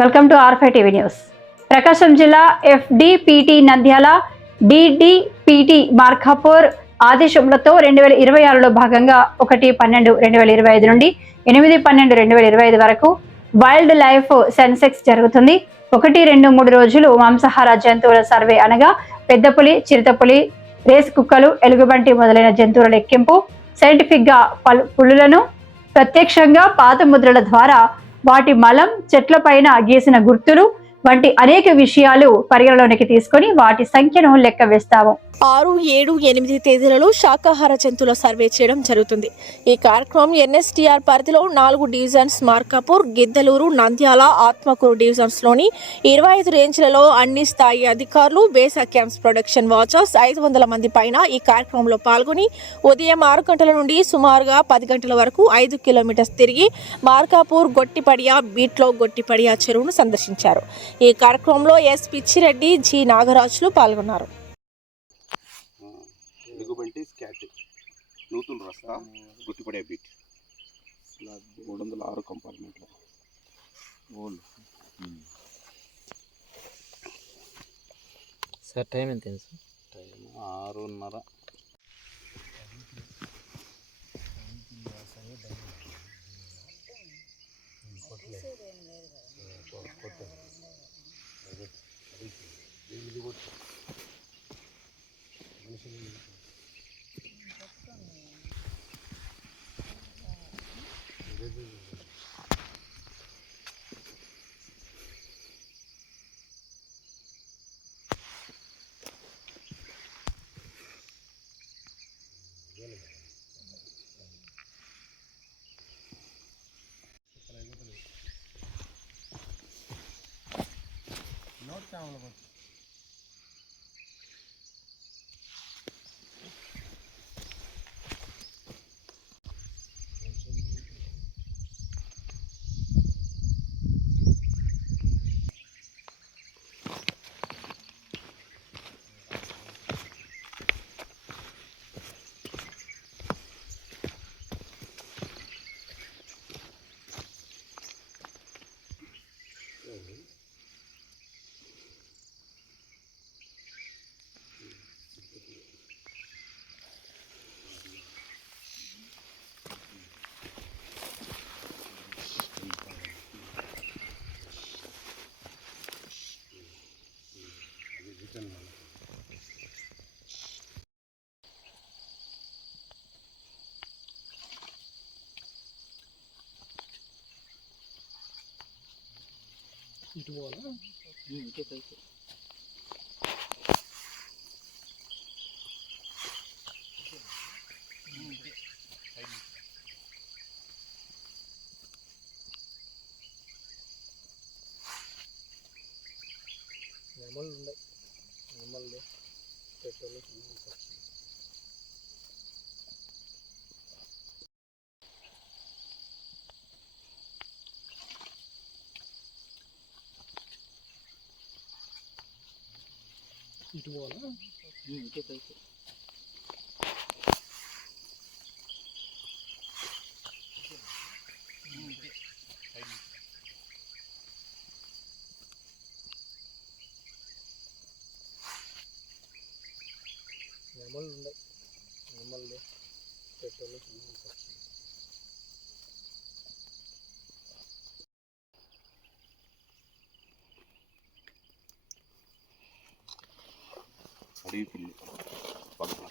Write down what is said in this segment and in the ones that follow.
Welcome to R five TV news. Prakasam జిల్లా FDPT Nandyal DDPT Markapur ఆదేశములతో 2026లో భాగంగా 1/12/2025 నుండి 8/12/2025 వరకు వైల్డ్ లైఫ్ సెన్సెక్స్ జరుగుతుంది. 1-2-3 రోజులు మాంసాహార జంతువుల సర్వే అనగా పెద్దపులి, చిరుతపులి, రేస్ కుక్కలు, ఎలుగుబంటి మొదలైన జంతువుల లెక్కింపు, సైంటిఫిక్ గా పులులను ప్రత్యక్షంగా పాదముద్రల ద్వారా వాటి మలం, చెట్లపైన గీసిన గుర్తులు వంటి అనేక విషయాలు పరిగణలోనికి తీసుకొని వాటి సంఖ్యను లెక్క వేస్తాము. 6, 7, 8 తేదీలలో శాకాహార జంతువుల సర్వే చేయడం జరుగుతుంది. ఈ కార్యక్రమం NSTR పరిధిలో 4 డివిజన్స్ మార్కాపూర్, గిద్దలూరు, నంద్యాల, ఆత్మకూరు డివిజన్స్ లోని 25 రేంజ్లలో అన్ని స్థాయి అధికారులు, బేసా క్యాంప్స్ ప్రొడక్షన్ వాచర్స్ 500 మంది పైన ఈ కార్యక్రమంలో పాల్గొని ఉదయం 6 గంటల నుండి సుమారుగా 10 గంటల వరకు 5 కిలోమీటర్స్ తిరిగి మార్కాపూర్ గొట్టిపడియా బీట్లో గొట్టిపడియా చెరువును సందర్శించారు. ఈ కార్యక్రమంలో S. పిచ్చిరెడ్డి, G. నాగరాజులు పాల్గొన్నారు. ఎలుగుబంటి స్కాట్ నూతులు రస్తా గుర్తుపడే బీట్ 306 కంపార్ట్మెంట్లో ఓల్డ్ సార్. టైం ఎంత సార్? టైం 6:30. ఇటు పోవాలా? ఇటు పైకి. నెమళ్ళు ఉన్నాయి. నెమళ్ళు పెట్రోల్ ఇటు పోవాలా? ఇటు పైకి. నెమళ్ళు ఉన్నాయి. నెమళ్ళు పెట్రోల్ అడవి పిల్లి పక్కన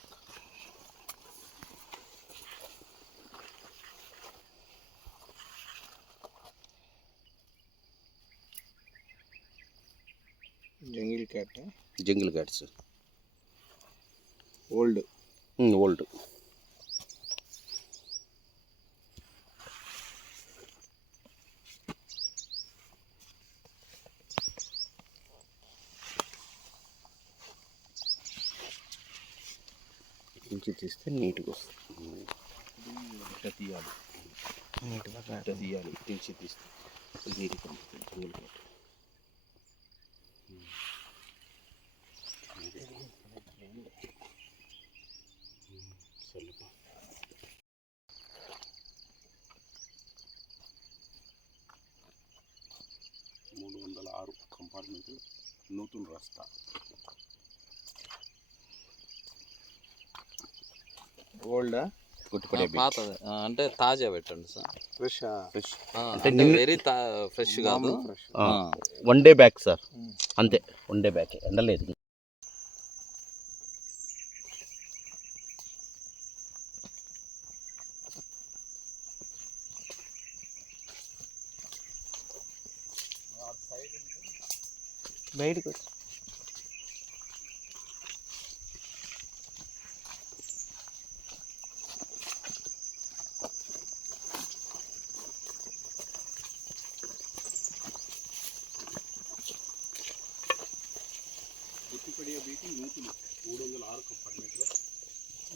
జంగిల్ క్యాట్స్ ఓల్డ్ నుంచి తీస్తే నీట్గా వస్తుంది. ఇట్లా తీయాలి, ఇట్లా తీయాలి, తీసి తీస్తే నీట్గా వస్తుంది. జంగిల్ క్యాట్ డిపార్ట్మెంట్ నూతన రస్తా. ఓల్డా గుట్టుపడే పాతది అంటే తాజా పెట్టండి సార్. ఫ్రెష్ అంటే వెరీ ఫ్రెష్ కాదు. ఫ్రెష్. 1 డే బ్యాక్ సార్, అంతే 1 డే బ్యాక్, ఎండలేదు. బయటకు వచ్చి గుట్టుపడే బీటి నూతులు 306 కంపార్ట్మెంట్లో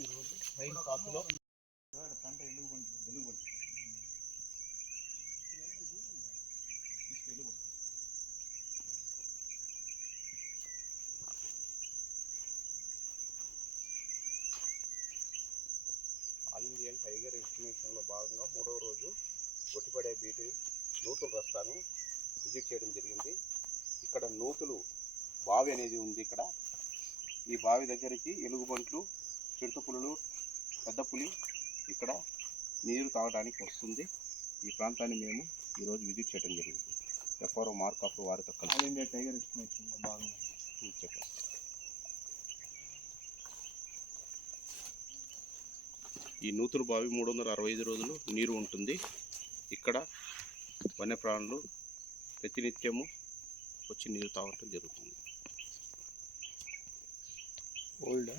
ఈరోజు రైలు కాపులో పంట ఎలుగుబంటి ఆల్ ఇండియన్ టైగర్ ఎస్టిమేషన్లో భాగంగా 3వ రోజు గుట్టుపడే బీటి నూతుల రస్తాను విజిట్ చేయడం జరిగింది. ఇక్కడ నూతులు బావి అనేది ఉంది. ఇక్కడ ఈ బావి దగ్గరికి ఎలుగుబంట్లు, చిరుతపులులు, పెద్ద పులి ఇక్కడ నీరు తాగడానికి వస్తుంది. ఈ ప్రాంతాన్ని మేము ఈరోజు విజిట్ చేయడం జరిగింది. ఎఫ్ఆర్ఓ మార్కప్ వారితో కలిసి ఆల్ ఇండియా టైగర్ ఎస్టిమేషన్లో భాగంగా చెప్పారు. ఈ నూతులు బావి 365 రోజులు నీరు ఉంటుంది. ఇక్కడ వన్యప్రాణులు ప్రతినిత్యము వచ్చి నీరు తాగటం జరుగుతుంది. ఓల్డా